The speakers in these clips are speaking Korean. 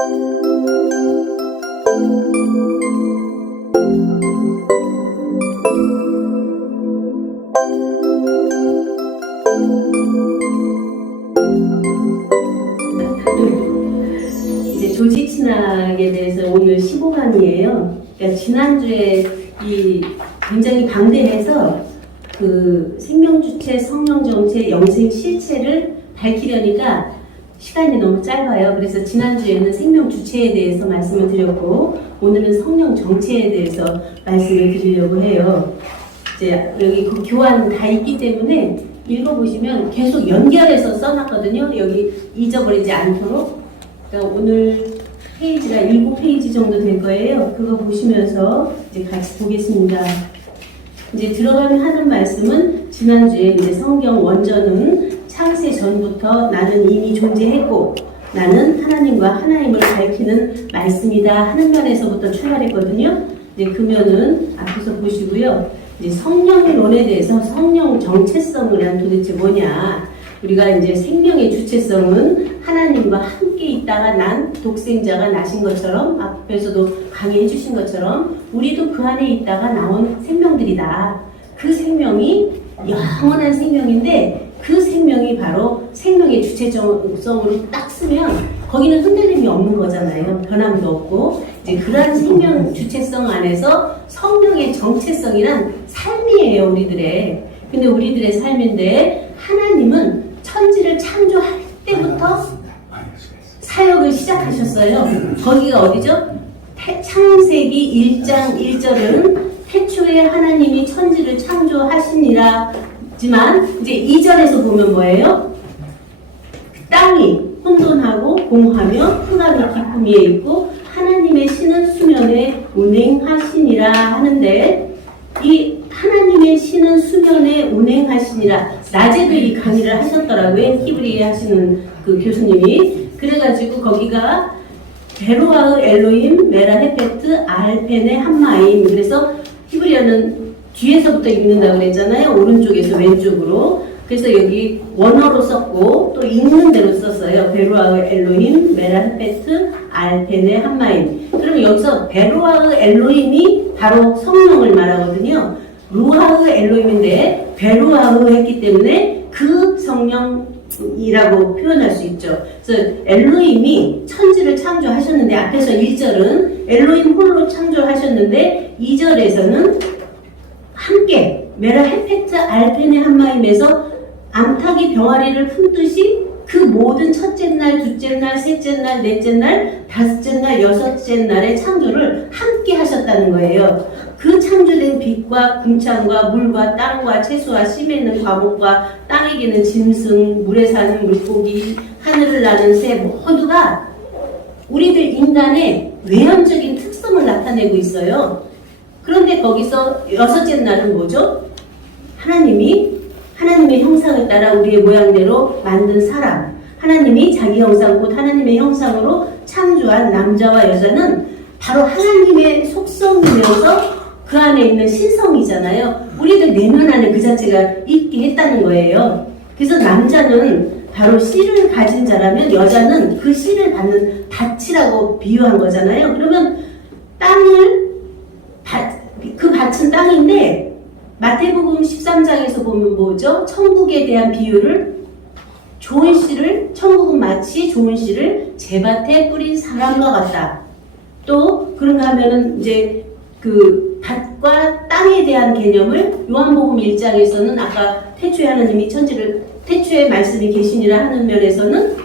이제 조직 신학에 대해서 오늘 15강이에요. 그러니까 지난주에 이 굉장히 방대해서 그 생명주체, 성령정체, 영생실체를 밝히려니까 시간이 너무 짧아요. 그래서 지난주에는 생명주체에 대해서 말씀을 드렸고 오늘은 성령정체에 대해서 말씀을 드리려고 해요. 이제 여기 그 교환 다 있기 때문에 읽어보시면 계속 연결해서 써놨거든요. 여기 잊어버리지 않도록. 그러니까 오늘 페이지가 7페이지 정도 될 거예요. 그거 보시면서 이제 같이 보겠습니다. 이제 들어가면 하는 말씀은 지난주에 이제 성경 원전은 창세 전부터 나는 이미 존재했고 나는 하나님과 하나님을 밝히는 말씀이다 하는 면에서부터 출발했거든요. 이제 그 면은 앞에서 보시고요. 이제 성령론에 대해서 성령 정체성이란 도대체 뭐냐? 우리가 이제 생명의 주체성은 하나님과 함께 있다가 난 독생자가 나신 것처럼 앞에서도 강의해 주신 것처럼 우리도 그 안에 있다가 나온 생명들이다. 그 생명이 영원한 생명인데 그 생명이 바로 생명의 주체성으로 딱 쓰면 거기는 흔들림이 없는 거잖아요. 변함도 없고 이제 그러한 생명 주체성 안에서 성령의 정체성이란 삶이에요. 우리들의. 근데 우리들의 삶인데 하나님은 천지를 창조할 때부터 사역을 시작하셨어요. 거기가 어디죠? 창세기 1장 1절은 태초에 하나님이 천지를 창조하시니라 지만 이제 2절에서 보면 뭐예요? 땅이 혼돈하고 공하며 흑암이 깊음 위에 있고 하나님의 신은 수면에 운행하시니라 하는데 이 하나님의 신은 수면에 운행하시니라 낮에도 이 강의를 하셨더라고요. 히브리 하시는 그 교수님이. 그래가지고 거기가 베로아의 엘로힘 메라헤페트 알펜의 한마임. 그래서 히브리어는 뒤에서부터 읽는다고 그랬잖아요. 오른쪽에서 왼쪽으로. 그래서 여기 원어로 썼고 또 읽는 대로 썼어요. 베로아의 엘로힘 메라헤페트 알펜의 한마임. 그러면 여기서 베로아의 엘로힘이 바로 성령을 말하거든요. 루하의 엘로힘인데 베로아의 했기 때문에 그 성령이라고 표현할 수 있죠. 그래서 엘로힘이 천지를 창조하셨는데 앞에서 1절은 엘로힘 홀로 창조하셨는데 2절에서는 함께 메라헤페트 알펜의 한마임에서 암탉이 병아리를 품듯이 그 모든 첫째 날, 둘째 날, 셋째 날, 넷째 날, 다섯째 날, 여섯째 날의 창조를 함께 하셨다는 거예요. 그 창조된 빛과 궁창과 물과 땅과 채소와 씨에 있는 과목과 땅에 기는 짐승, 물에 사는 물고기, 하늘을 나는 새 모두가 우리들 인간의 외연적인 특성을 나타내고 있어요. 그런데 거기서 여섯째 날은 뭐죠? 하나님의 형상을 따라 우리의 모양대로 만든 사람, 하나님이 자기 형상 곧 하나님의 형상으로 창조한 남자와 여자는 바로 하나님의 속성이면서 그 안에 있는 신성이잖아요. 우리들 내면 안에 그 자체가 있게 했다는 거예요. 그래서 남자는 바로 씨를 가진 자라면 여자는 그 씨를 받는 밭이라고 비유한 거잖아요. 그러면 그 밭은 땅인데 마태복음 13장에서 보면 뭐죠? 천국에 대한 비유를 좋은 씨를 천국은 마치 좋은 씨를 제밭에 뿌린 사람과 같다. 또 그런가 하면은 이제 그 밭과 땅에 대한 개념을 요한복음 1장에서는 아까 태초에 하나님이 태초에 말씀이 계시니라 하는 면에서는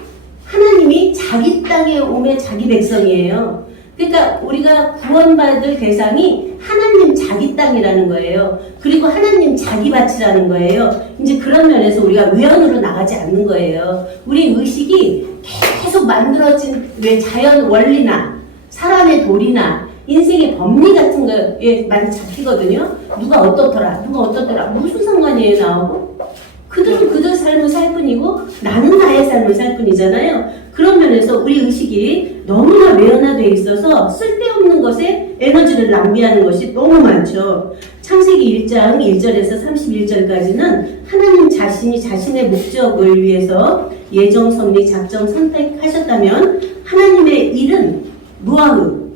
하나님이 자기 땅에 오매 자기 백성이에요. 그러니까 우리가 구원받을 대상이 하나님 자기 땅이라는 거예요. 그리고 하나님 자기 밭이라는 거예요. 이제 그런 면에서 우리가 외연으로 나가지 않는 거예요. 우리 의식이 계속 만들어진 왜 자연 원리나 사람의 도리나 인생의 법리 같은 거에 많이 잡히거든요. 누가 어떻더라 무슨 상관이에요 나오고? 그들은 그들 삶을 살 뿐이고 나는 나의 삶을 살 뿐이잖아요. 그런 면에서 우리 의식이 너무나 외연화되어 있어서 쓸데없는 것에 에너지를 낭비하는 것이 너무 많죠. 창세기 1장 1절에서 31절까지는 하나님 자신이 자신의 목적을 위해서 예정, 섭리, 작정, 선택하셨다면 하나님의 일은 루아흐,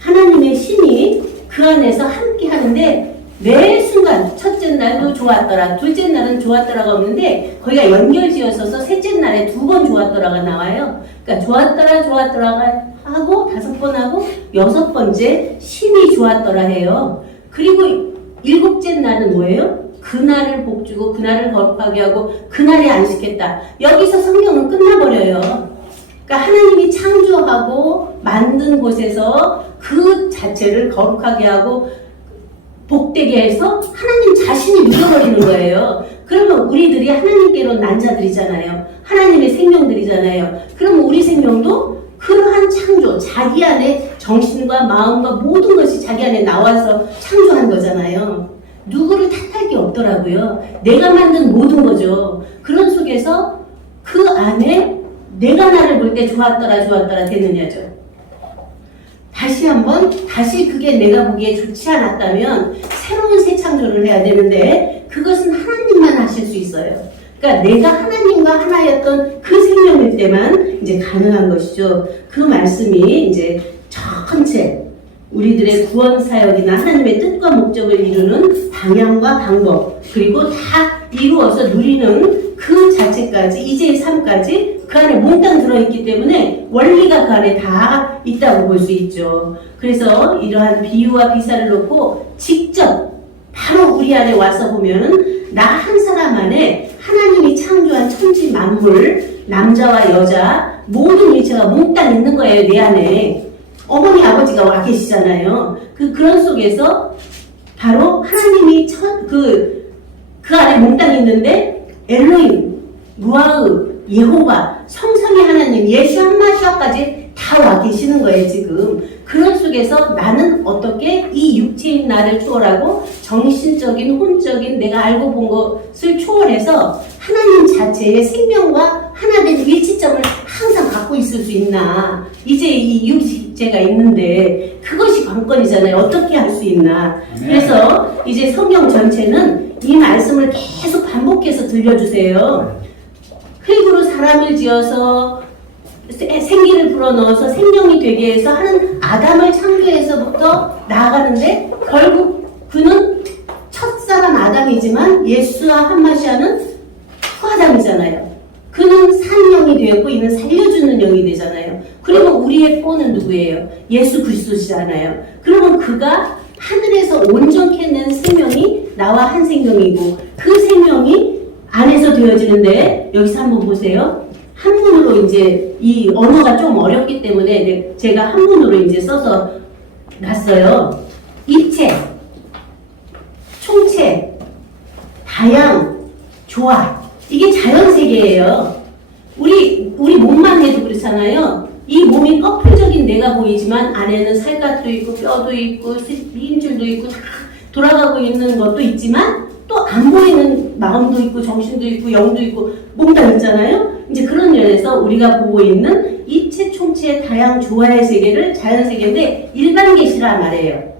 하나님의 신이 그 안에서 함께 하는데 매 순간 첫째 날도 좋았더라, 둘째 날은 좋았더라가 없는데 거기가 연결지어서 셋째 날에 2번 좋았더라가 나와요. 그러니까 좋았더라가 하고 5번 하고 6번째 신이 좋았더라 해요. 그리고 7째 날은 뭐예요? 그날을 복주고 그날을 거룩하게 하고 그날에 안식했다. 여기서 성경은 끝나버려요. 그러니까 하나님이 창조하고 만든 곳에서 그 자체를 거룩하게 하고 복되게 해서 하나님 자신이 누려버리는 거예요. 그러면 우리들이 하나님께로 난 자들이잖아요. 하나님의 생명들이잖아요. 그러면 우리 생명도 그러한 창조, 자기 안에 정신과 마음과 모든 것이 자기 안에 나와서 창조한 거잖아요. 누구를 탓할 게 없더라고요. 내가 만든 모든 거죠. 그런 속에서 그 안에 내가 나를 볼 때 좋았더라 되느냐죠. 다시 그게 내가 보기에 좋지 않았다면 새로운 새 창조를 해야 되는데 그것은 하나님만 하실 수 있어요. 그러니까 내가 하나님과 하나였던 그 생명일 때만 이제 가능한 것이죠. 그 말씀이 이제 전체 우리들의 구원 사역이나 하나님의 뜻과 목적을 이루는 방향과 방법 그리고 다 이루어서 누리는 그 자체까지 이제의 삶까지 그 안에 몽땅 들어있기 때문에 원리가 그 안에 다 있다고 볼 수 있죠. 그래서 이러한 비유와 비사를 놓고 직접 바로 우리 안에 와서 보면은 나 한 사람 안에 하나님이 창조한 천지 만물 남자와 여자 모든 일체가 몽땅 있는 거예요. 내 안에 어머니 아버지가 와 계시잖아요. 그런 속에서 바로 하나님이 그 안에 몽땅 있는데 엘로힘, 루아흐, 예호바, 성삼위 하나님, 예수 한마디까지 다 와 계시는 거예요, 지금. 그런 속에서 나는 어떻게 이 육체인 나를 초월하고 정신적인, 혼적인 내가 알고 본 것을 초월해서 하나님 자체의 생명과 하나된 일치점을 항상 갖고 있을 수 있나. 이제 이 육체가 있는데 그것이 관건이잖아요. 어떻게 할 수 있나. 그래서 이제 성경 전체는 이 말씀을 계속 반복해서 들려주세요. 흙으로 사람을 지어서 생기를 불어넣어서 생명이 되게 해서 하는 아담을 창조해서부터 나아가는데 결국 그는 첫사람 아담이지만 예수와 한마디하는 후아담이잖아요. 그는 산 영이 되었고 이는 살려주는 영이 되잖아요. 그리고 우리의 본은 누구예요? 예수 그리스도시잖아요. 그러면 그가 하늘에서 온전케 낸 생명이 나와 한 생명이고 그 생명이 안에서 되어지는데 여기서 한번 보세요. 한문으로 이제 이 언어가 좀 어렵기 때문에 제가 한문으로 이제 써서 놨어요. 입체, 총체, 다양, 조화. 이게 자연세계예요. 우리 몸만 해도 그렇잖아요. 이 몸이 껍질적인 내가 보이지만 안에는 살갗도 있고 뼈도 있고 힘줄도 있고 다 돌아가고 있는 것도 있지만 또 안 보이는 마음도 있고 정신도 있고 영도 있고 몽땅 있잖아요. 이제 그런 면에서 우리가 보고 있는 입체 총체의 다양 조화의 세계를 자연세계인데 일반 계시라 말해요.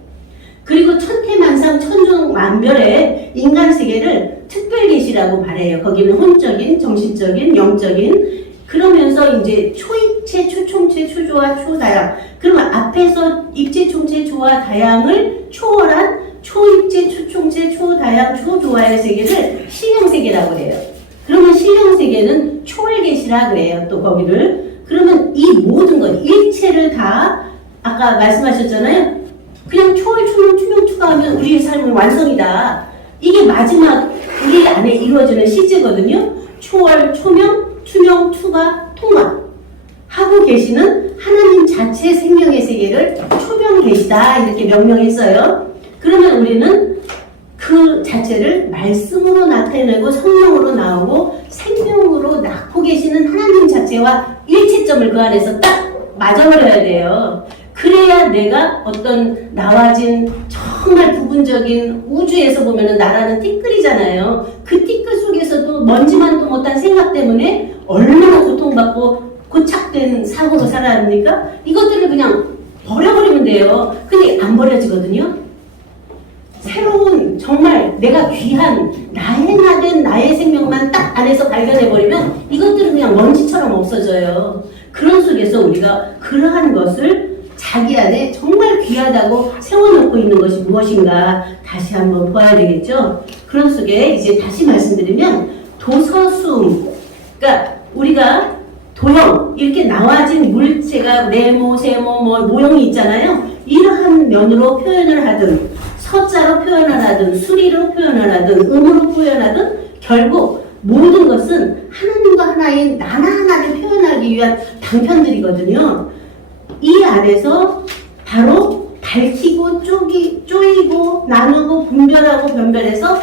그리고 천태만상 천중만별의 인간 세계를 특별 계시라고 말해요. 거기는 혼적인, 정신적인, 영적인. 그러면서 이제 초입체, 초총체, 초조화, 초다양. 그러면 앞에서 입체, 총체, 조화, 다양을 초월한 초입체, 초총체, 초다양, 초조화의 세계를 신령세계라고 해요. 그러면 신령세계는 초월계시라 그래요. 또 거기를. 그러면 이 모든 것, 일체를 다 아까 말씀하셨잖아요. 그냥 초월, 초명, 투명, 투과하면 우리의 삶은 완성이다. 이게 마지막 우리 안에 이루어지는 실제거든요. 초월, 초명, 투명, 투과, 통화 하고 계시는 하나님 자체 생명의 세계를 초명 계시다 이렇게 명명했어요. 그러면 우리는 그 자체를 말씀으로 나타내고 성령으로 나오고 생명으로 낳고 계시는 하나님 자체와 일치점을 그 안에서 딱 맞아버려야 돼요. 그래야 내가 어떤 나와진 정말 부분적인 우주에서 보면은 나라는 띠끌이잖아요. 그 띠끌 속에서도 먼지만도 못한 생각 때문에 얼마나 고통받고 고착된 사고로 살아갑니까? 이것들을 그냥 버려버리면 돼요. 근데 안 버려지거든요. 새로운 정말 내가 귀한 나의 나된 나의 생명만 딱 안에서 발견해버리면 이것들은 그냥 먼지처럼 없어져요. 그런 속에서 우리가 그러한 것을 자기 안에 정말 귀하다고 세워놓고 있는 것이 무엇인가 다시 한번 봐야 되겠죠. 그런 속에 이제 다시 말씀드리면 도서수음, 그러니까 우리가 도형 이렇게 나와진 물체가 네모, 세모, 뭐 모형이 있잖아요. 이러한 면으로 표현을 하든 서자로 표현을 하든 수리로 표현을 하든 음으로 표현하든 결국 모든 것은 하나님과 하나인 나나 하나를 표현하기 위한 방편들이거든요. 이 안에서 바로 밝히고 쪼이고 나누고 분별하고 변별해서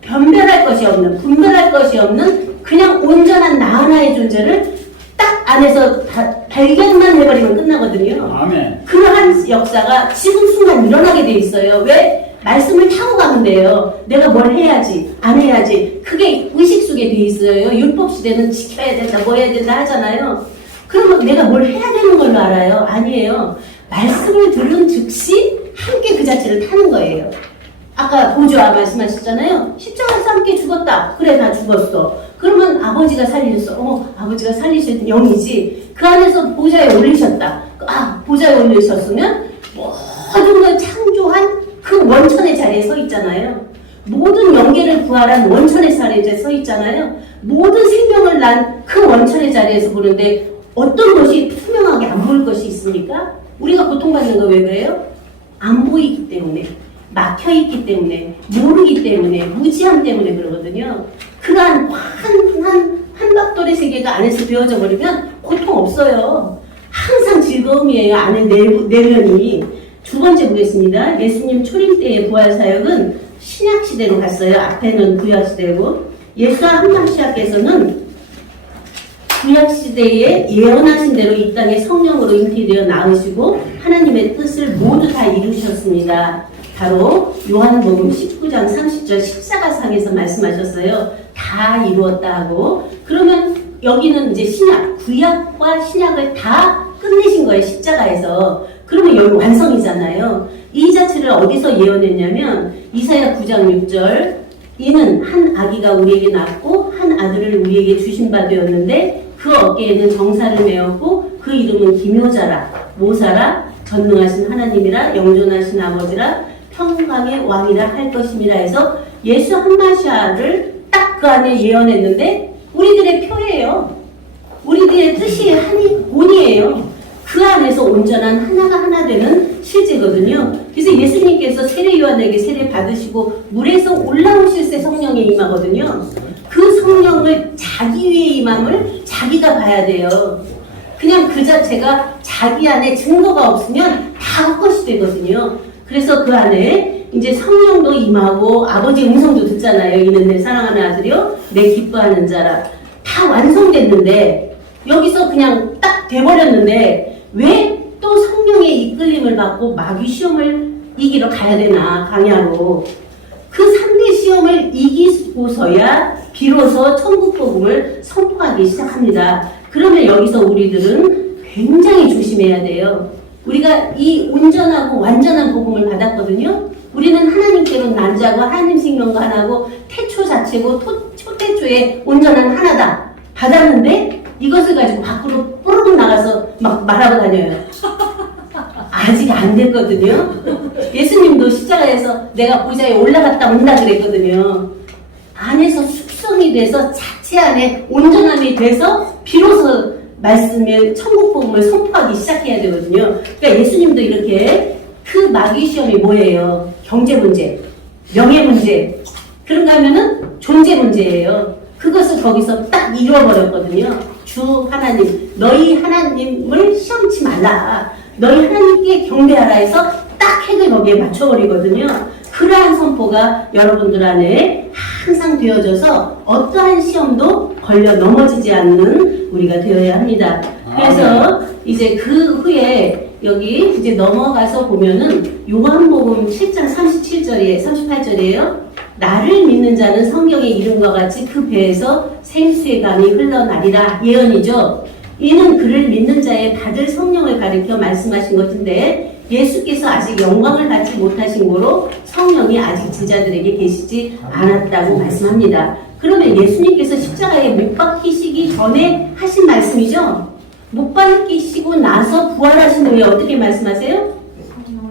변별할 것이 없는, 분별할 것이 없는 그냥 온전한 나 하나의 존재를 딱 안에서 발견만 해버리면 끝나거든요. 아멘. 그러한 역사가 지금 순간 일어나게 돼 있어요. 왜? 말씀을 타고 가면 돼요. 내가 뭘 해야지, 안 해야지. 그게 의식 속에 돼 있어요. 율법 시대는 지켜야 된다, 뭐 해야 된다 하잖아요. 그러면 내가 뭘 해야 되는 걸로 알아요? 아니에요. 말씀을 들은 즉시 함께 그 자체를 타는 거예요. 아까 보조아 말씀하셨잖아요. 십자가에서 함께 죽었다. 그래, 나 죽었어. 그러면 아버지가 살리셨어. 아버지가 살리신 영이지. 그 안에서 보좌에 올리셨다. 보좌에 올리셨으면 모든 걸 창조한 그 원천의 자리에 서 있잖아요. 모든 영계를 부활한 원천의 자리에 서 있잖아요. 모든 생명을 난 그 원천의 자리에서 보는데 어떤 것이 투명하게 안 보일 것이 있습니까? 우리가 고통받는 거 왜 그래요? 안 보이기 때문에, 막혀있기 때문에, 모르기 때문에, 무지함 때문에 그러거든요. 그러한 한박돌의 세계가 안에서 비워져 버리면 고통 없어요. 항상 즐거움이에요. 안에 내면이. 두 번째 보겠습니다. 예수님 초림 때의 부활 사역은 신약 시대로 갔어요. 앞에는 구약 시대고, 예수와 한마시아께서는 구약 시대에 예언하신 대로 이 땅에 성령으로 잉태되어 나으시고 하나님의 뜻을 모두 다 이루셨습니다. 바로 요한복음 19장 30절 십자가상에서 말씀하셨어요. 다 이루었다 하고. 그러면 여기는 이제 신약, 구약과 신약을 다 끝내신 거예요. 십자가에서. 그러면 여기 완성이잖아요. 이 자체를 어디서 예언했냐면 이사야 9장 6절 이는 한 아기가 우리에게 낳고 한 아들을 우리에게 주신 바 되었는데 그 어깨에는 정사를 메었고 그 이름은 기묘자라 모사라 전능하신 하나님이라 영존하신 아버지라 평강의 왕이라 할 것임이라 해서 예수 한마샤를 딱 그 안에 예언했는데 우리들의 표예요. 우리들의 뜻이 본이에요. 그 안에서 온전한 하나가 하나 되는 실제거든요. 그래서 예수님께서 세례 요한에게 세례 받으시고 물에서 올라오실 때 성령에 임하거든요. 그 성령을 자기 위에 임함을 자기가 봐야 돼요. 그냥 그 자체가 자기 안에 증거가 없으면 다 헛것이 되거든요. 그래서 그 안에 이제 성령도 임하고 아버지 음성도 듣잖아요. 이는 내 사랑하는 아들이요 내 기뻐하는 자라. 다 완성됐는데 여기서 그냥 딱 돼버렸는데 왜 또 성령의 이끌림을 받고 마귀 시험을 이기러 가야 되나 강야로. 그 3대 시험을 이기고서야 비로소 천국 복음을 선포하기 시작합니다. 그러면 여기서 우리들은 굉장히 조심해야 돼요. 우리가 이 온전하고 완전한 복음을 받았거든요. 우리는 하나님께로 난 자고 하나님 생명과 하나고 태초 자체고 초태초의 온전한 하나다 받았는데 이것을 가지고 밖으로 뽀록 나가서 막 말하고 다녀요. 아직 안 됐거든요. 예수님도 십자가에서 내가 보좌에 올라갔다 온다 그랬거든요. 안에서 숙성이 돼서 자체 안에 온전함이 돼서 비로소 말씀의 천국 복음을 선포하기 시작해야 되거든요. 그러니까 예수님도 이렇게 그 마귀 시험이 뭐예요? 경제 문제, 명예 문제, 그런가 하면은 존재 문제예요. 그것을 거기서 딱 이루어버렸거든요. 주 하나님, 너희 하나님을 시험치 말라. 너희 하나님께 경배하라 해서 딱 핵을 거기에 맞춰버리거든요. 그러한 선포가 여러분들 안에 항상 되어져서 어떠한 시험도 걸려 넘어지지 않는 우리가 되어야 합니다. 그래서 이제 그 후에 여기 이제 넘어가서 보면은 요한복음 7장 38절이에요. 나를 믿는 자는 성경의 이름과 같이 그 배에서 생수의 강이 흘러나리라. 예언이죠. 이는 그를 믿는 자의 받을 성령을 가리켜 말씀하신 것인데 예수께서 아직 영광을 받지 못하신 거로 성령이 아직 제자들에게 계시지 않았다고 말씀합니다. 그러면 예수님께서 십자가에 못 박히시기 전에 하신 말씀이죠. 못 밝히시고 나서 부활하신 후에 어떻게 말씀하세요?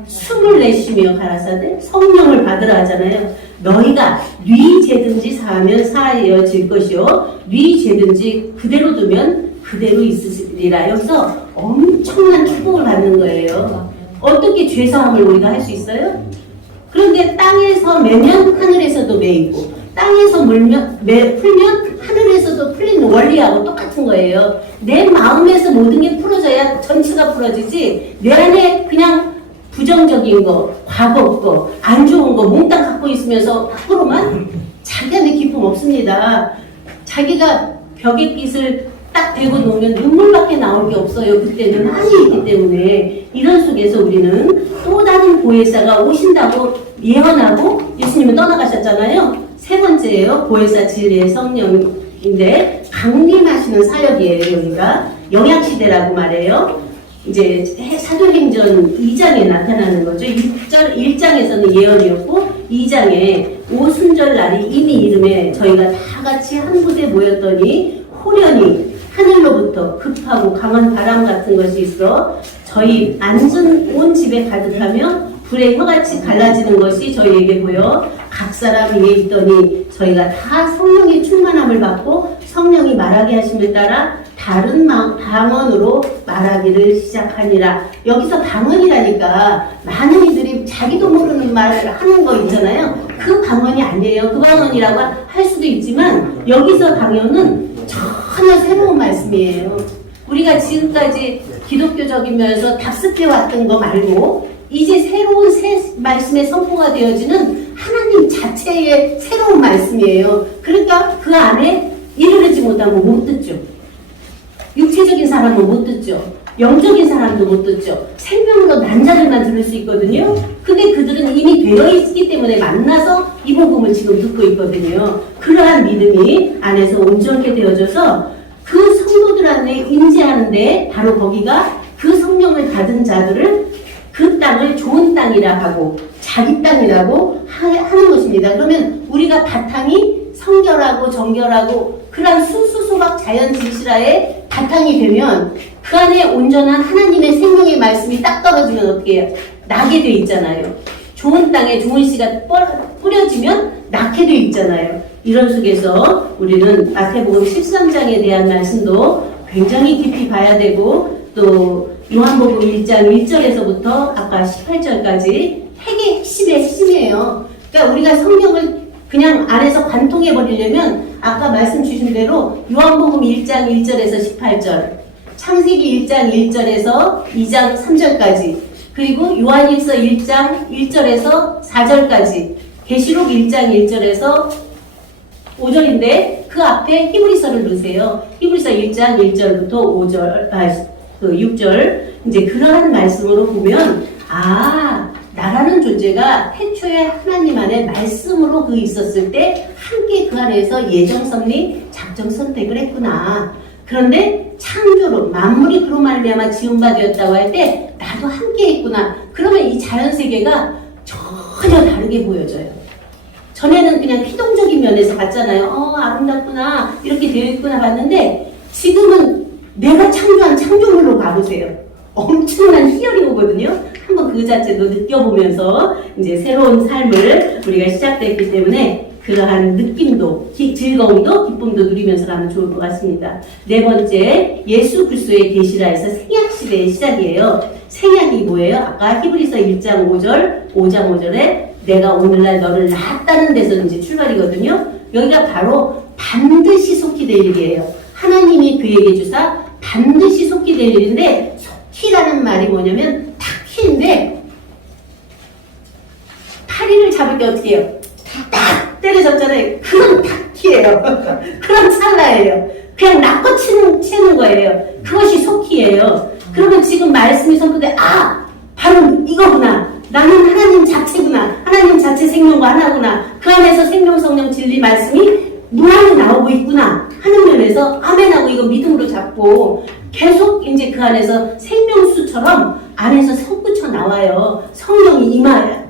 숨을 내쉬며 가라사대 성령을 받으라 하잖아요. 너희가 네 죄든지 사하면 사하여질 것이요 네 죄든지 그대로 두면 그대로 있으리라. 여기서 엄청난 축복을 받는 거예요. 어떻게 죄사함을 우리가 할 수 있어요? 그런데 땅에서 매면 하늘에서도 매이고 땅에서 풀면 하늘에서도 풀리는 원리하고 똑같은 거예요. 내 마음에서 모든 게 풀어져야 전체가 풀어지지 내 안에 그냥 부정적인 거, 과거 거, 안 좋은 거 몽땅 갖고 있으면서 밖으로만 자기 안에 기쁨 없습니다. 자기가 벽에 빛을 딱 대고 놓으면 눈물밖에 나올 게 없어요. 그때는 한이 있기 때문에. 이런 속에서 우리는 또 다른 보혜사가 오신다고 예언하고 예수님은 떠나가셨잖아요. 세 번째예요. 보혜사 진리의 성령인데 강림하시는 사역이에요. 여기가 영약시대라고 말해요. 이제 사도행전 2장에 나타나는 거죠. 1장에서는 예언이었고 2장에 오순절 날이 이미 이름에 저희가 다 같이 한 곳에 모였더니 호련히 하늘로부터 급하고 강한 바람 같은 것이 있어 저희 앉은 온 집에 가득하며 불의 혀같이 갈라지는 것이 저희에게 보여 각 사람 위에 있더니 저희가 다 성령의 충만함을 받고 성령이 말하게 하심에 따라 다른 방언으로 말하기를 시작하니라. 여기서 방언이라니까 많은 이들이 자기도 모르는 말을 하는 거 있잖아요. 그 방언이 아니에요. 그 방언이라고 할 수도 있지만 여기서 방언은 전혀 새로운 말씀이에요. 우리가 지금까지 기독교적이면서 답습해왔던 거 말고 이제 새로운 새 말씀의 선포가 되어지는 하나님 자체의 새로운 말씀이에요. 그러니까 그 안에 이르르지 못하면 못 듣죠. 육체적인 사람은 못 듣죠. 영적인 사람도 못 듣죠. 생명으로 난 자들만 들을 수 있거든요. 근데 그들은 이미 되어 있기 때문에 만나서 이 복음을 지금 듣고 있거든요. 그러한 믿음이 안에서 온전케 되어져서 그 성도들 안에 임재하는데 바로 거기가 그 성령을 받은 자들을 그 땅을 좋은 땅이라 하고 자기 땅이라고 하는 것입니다. 그러면 우리가 바탕이 성결하고 정결하고 그런 수수소박 자연질실하의 바탕이 되면 그 안에 온전한 하나님의 생명의 말씀이 딱 떨어지면 어떻게 해요? 나게 돼 있잖아요. 좋은 땅에 좋은 씨가 뿌려지면 낳게 돼 있잖아요. 이런 속에서 우리는 마태복음 13장에 대한 말씀도 굉장히 깊이 봐야 되고 또 요한복음 1장 1절에서부터 아까 18절까지 핵의 핵심의 핵심이에요. 그러니까 우리가 성경을 그냥 안에서 관통해 버리려면 아까 말씀 주신 대로 요한복음 1장 1절에서 18절, 창세기 1장 1절에서 2장 3절까지, 그리고 요한일서 1장 1절에서 4절까지, 계시록 1장 1절에서 5절인데 그 앞에 히브리서를 넣으세요. 히브리서 1장 1절부터 6절 이제 그러한 말씀으로 보면 나라는 존재가 태초에 하나님 안에 말씀으로 그 있었을 때 함께 그 안에서 예정 섭리, 작정 선택을 했구나. 그런데 창조로 만물이 그로 말미암아 지음바 되었다고 할 때 나도 함께 했구나. 그러면 이 자연 세계가 전혀 다르게 보여져요. 전에는 그냥 피동적인 면에서 봤잖아요. 아름답구나 이렇게 되어 있구나 봤는데 지금은 내가 창조한 창조물로 가보세요. 엄청난 희열이 오거든요. 한번 그 자체도 느껴보면서 이제 새로운 삶을 우리가 시작됐기 때문에 그러한 느낌도, 즐거움도, 기쁨도 누리면서 가면 좋을 것 같습니다. 네 번째, 예수 그리스도의 계시라에서 생약시대의 시작이에요. 생약이 뭐예요? 아까 히브리서 1장 5절에 내가 오늘날 너를 낳았다는 데서 이제 출발이거든요. 여기가 바로 반드시 속히 될 일이에요. 하나님이 그에게 주사 반드시 속히 될 일인데 속히라는 말이 뭐냐면 탁키인데 파리를 잡을 때 어떻게 해요? 딱 때려잡잖아요. 그건 탁키예요. 그런 찰나예요. 그냥 낚고 치는 거예요. 그것이 속히예요. 그러면 지금 말씀이 선포돼 바로 이거구나. 나는 하나님 자체구나. 하나님 자체 생명과 하나구나. 그 안에서 생명, 성령, 진리 말씀이 무한히 나오고 있구나 하는 면에서 아멘하고 이거 믿음으로 잡고 계속 이제 그 안에서 생명수처럼 안에서 솟구쳐 나와요. 성령이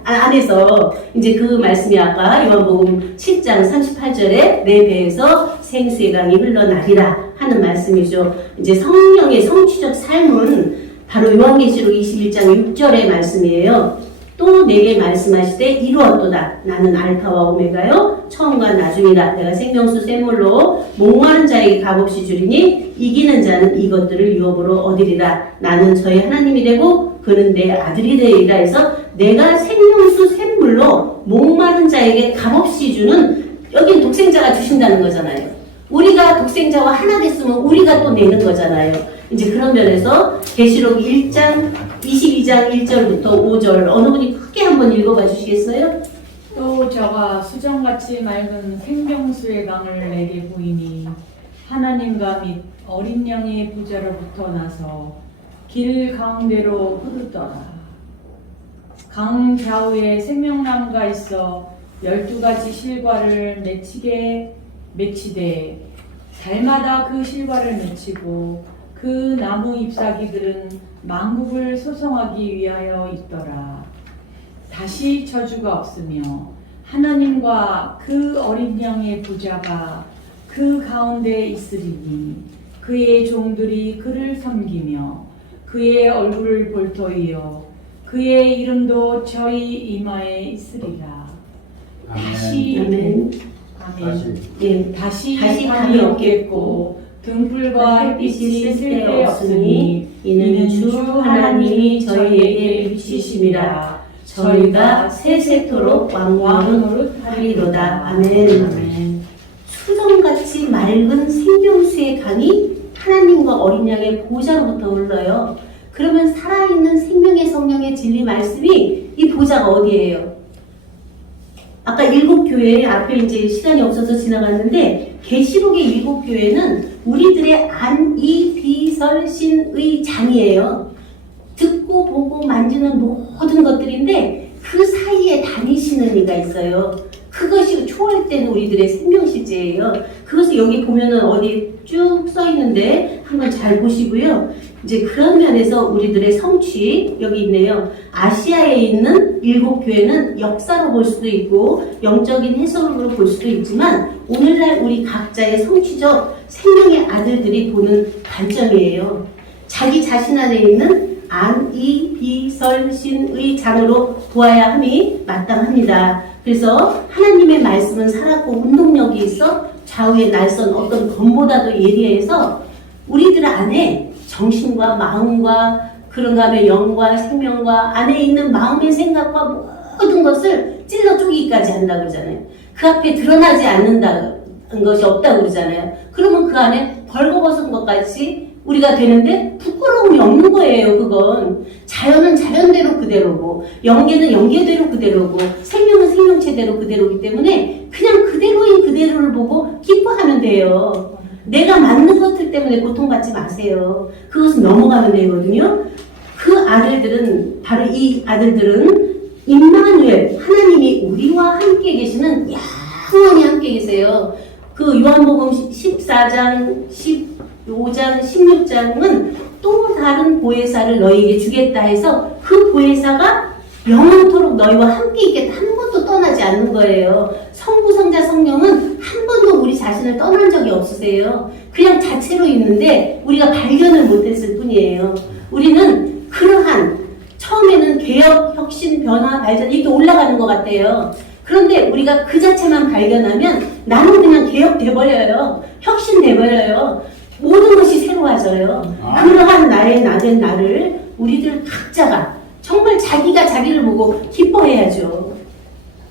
안에서 이제 그 말씀이 아까 요한복음 7장 38절에 내 배에서 생수의 강이 흘러나리라 하는 말씀이죠. 이제 성령의 성취적 삶은 바로 요한계시록 21장 6절의 말씀이에요. 또 내게 말씀하시되 이루었도다. 나는 알파와 오메가요 처음과 나중이다. 내가 생명수 샘물로 목마른 자에게 값없이 주리니 이기는 자는 이것들을 유업으로 얻으리라. 나는 저의 하나님이 되고 그는 내 아들이 되리라. 해서 내가 생명수 샘물로 목마른 자에게 값없이 주는, 여긴 독생자가 주신다는 거잖아요. 우리가 독생자와 하나 됐으면 우리가 또 내는 거잖아요. 이제 그런 면에서 계시록 1장 22장 1절부터 5절 어느 분이 크게 한번 읽어봐 주시겠어요? 또 저가 수정같이 맑은 생명수의 강을 내게 보이니 하나님과 및 어린 양의 보좌로부터 나서 길 가운데로 흐르더라. 강 좌우에 생명나무가 있어 12가지 실과를 맺히되 달마다 그 실과를 맺히고 그 나무 잎사귀들은 만국을 소성하기 위하여 있더라. 다시 저주가 없으며 하나님과 그 어린 양의 보좌가 그 가운데 있으리니 그의 종들이 그를 섬기며 그의 얼굴을 볼 터이요 그의 이름도 저희 이마에 있으리라. 아멘. 다시 밤이 없겠고 등불과 햇빛이 쓸데없으니 이는 주 하나님이 저희에게 비치심이라. 저희가 세세토록 왕노릇하리로다. 아멘. 수정같이 맑은 생명수의 강이 하나님과 어린 양의 보좌로부터 흘러요. 그러면 살아있는 생명의 성령의 진리 말씀이 이 보좌가 어디예요? 아까 7교회 앞에 이제 시간이 없어서 지나갔는데 계시록의 7교회는 우리들의 안이 비설신의 장이에요. 듣고 보고 만지는 모든 것들인데 그 사이에 다니시는 이가 있어요. 그것이 초월된 우리들의 생명실제예요. 그것을 여기 보면은 어디 쭉 써 있는데 한번 잘 보시고요. 이제 그런 면에서 우리들의 성취 여기 있네요. 아시아에 있는 7교회는 역사로 볼 수도 있고 영적인 해석으로 볼 수도 있지만 오늘날 우리 각자의 성취적 생명의 아들들이 보는 관점이에요. 자기 자신 안에 있는 안이 비설신의 장으로 보아야 함이 마땅합니다. 그래서 하나님의 말씀은 살았고 운동력이 있어 좌우의 날선 어떤 검보다도 예리해서 우리들 안에 정신과 마음과 그런가 하면 영과 생명과 안에 있는 마음의 생각과 모든 것을 찔러 쪼기까지 한다고 그러잖아요. 그 앞에 드러나지 않는다는 것이 없다고 그러잖아요. 그러면 그 안에 벌거벗은 것 같이 우리가 되는데 부끄러움이 없는 거예요. 그건 자연은 자연대로 그대로고 영계는 영계대로 그대로고 생명은 생명체대로 그대로이기 때문에 그냥 그대로인 그대로를 보고 기뻐하면 돼요. 내가 맞는 것들 때문에 고통받지 마세요. 그것은 넘어가면 되거든요. 그 아들들은 바로 이 아들들은 임마누엘 하나님이 우리와 함께 계시는 영원히 함께 계세요. 그 요한복음 14장 15장 16장은 또 다른 보혜사를 너희에게 주겠다 해서 그 보혜사가 영원토록 너희와 함께 있겠다. 한 번도 떠나지 않는 거예요. 성부, 성자, 성령은 한 번도 우리 자신을 떠난 적이 없으세요. 그냥 자체로 있는데 우리가 발견을 못했을 뿐이에요. 우리는 그러한 처음에는 개혁, 혁신, 변화, 발전 이렇게 올라가는 것 같아요. 그런데 우리가 그 자체만 발견하면 나는 그냥 개혁돼버려요. 혁신돼버려요. 모든 것이 새로워져요. 그러한 나된 나를 우리들 각자가 정말 자기가 자기를 보고 기뻐해야죠.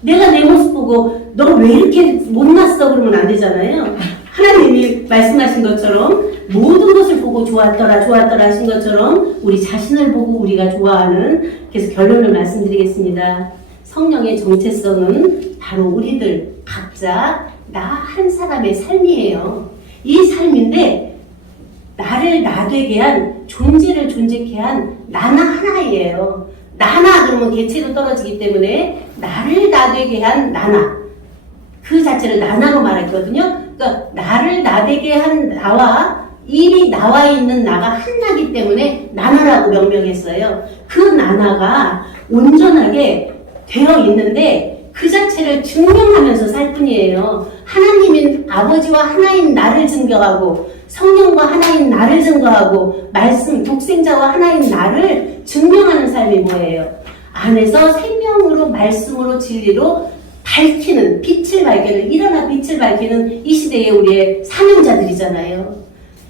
내가 내 모습 보고 너 왜 이렇게 못났어 그러면 안 되잖아요. 하나님이 말씀하신 것처럼 모든 것을 보고 좋았더라 하신 것처럼 우리 자신을 보고 우리가 좋아하는, 그래서 결론을 말씀드리겠습니다. 성령의 정체성은 바로 우리들 각자 나 한 사람의 삶이에요. 이 삶인데 나를 나되게 한, 존재를 존재케 한 나나 하나예요. 나나 그러면 개체도 떨어지기 때문에 나를 나되게 한 나나, 그 자체를 나나로 말했거든요. 그러니까 나를 나되게 한 나와 이미 나와 있는 나가 하나이기 때문에 나나라고 명명했어요. 그 나나가 온전하게 되어 있는데 그 자체를 증명하면서 살 뿐이에요. 하나님인 아버지와 하나인 나를 증거하고 성령과 하나인 나를 증거하고 말씀 독생자와 하나인 나를 증명하는 삶이 뭐예요? 안에서 생명으로 말씀으로 진리로 밝히는 빛을 밝히는 일어나 빛을 밝히는 이 시대의 우리의 사명자들이잖아요.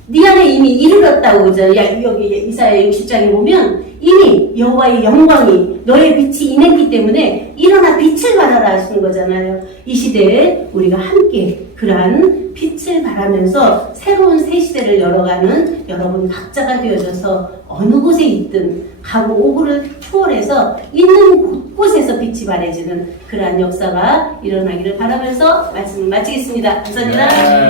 네 안에 이미 이르렀다고 그러잖아요. 여기 이사야 60장에 보면 이미 여호와의 영광이 너의 빛이 임했기 때문에 일어나 빛을 발하라 하시는 거잖아요. 이 시대에 우리가 함께 그러한 빛을 발하면서 새로운 새 시대를 열어가는 여러분 각자가 되어져서 어느 곳에 있든 가고 오고를 초월해서 있는 곳곳에서 빛이 발해지는 그러한 역사가 일어나기를 바라면서 말씀을 마치겠습니다. 감사합니다. 네.